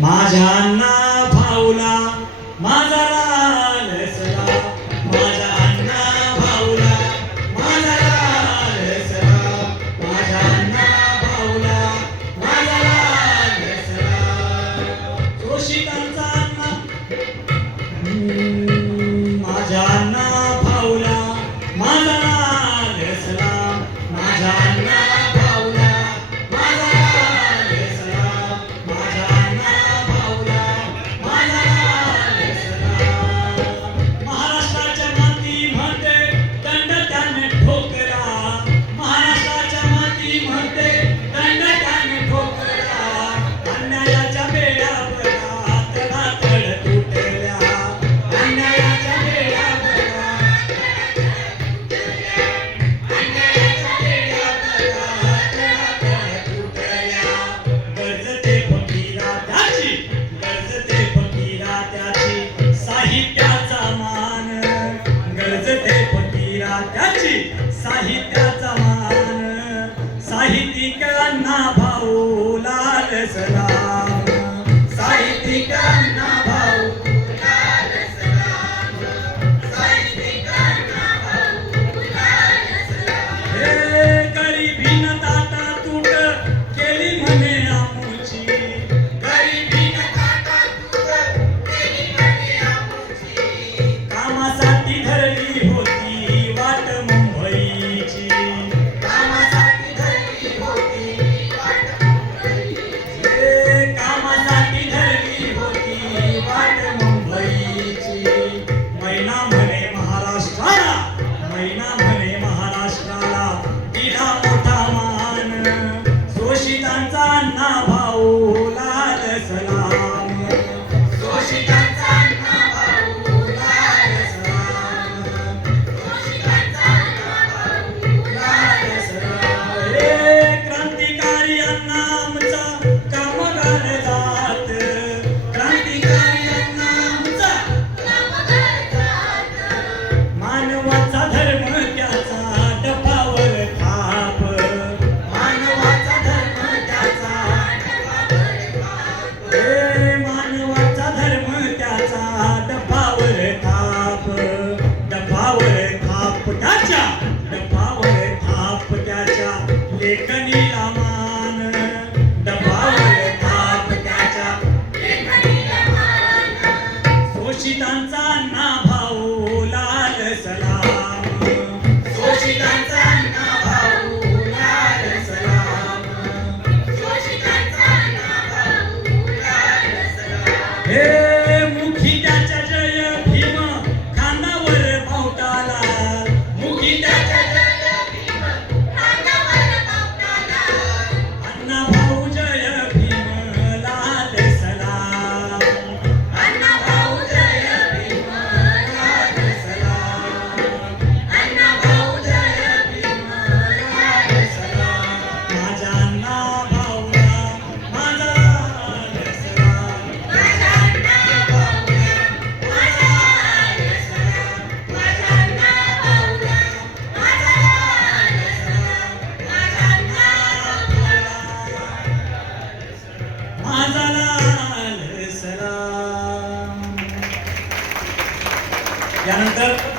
माझ्या माहिती मान ना भाऊ लाल सला लेखनीला मान दबावले थाप त्याच्या. लेखनीला मान शोषितांचा सलाम. यानंतर